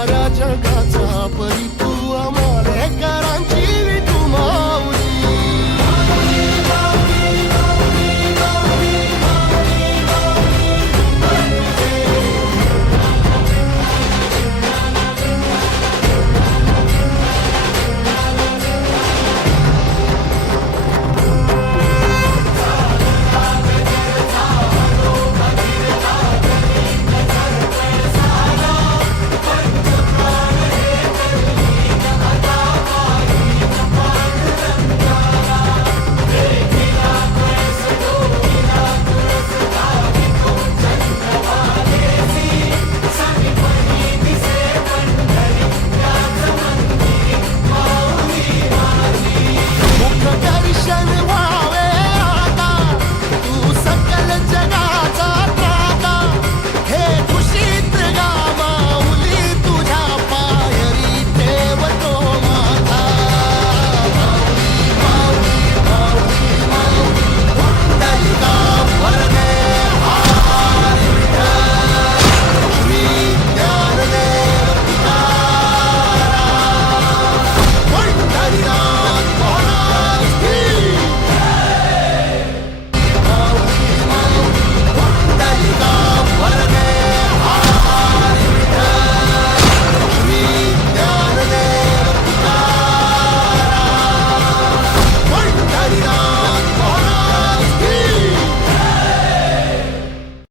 साऱ्या जगाचा परी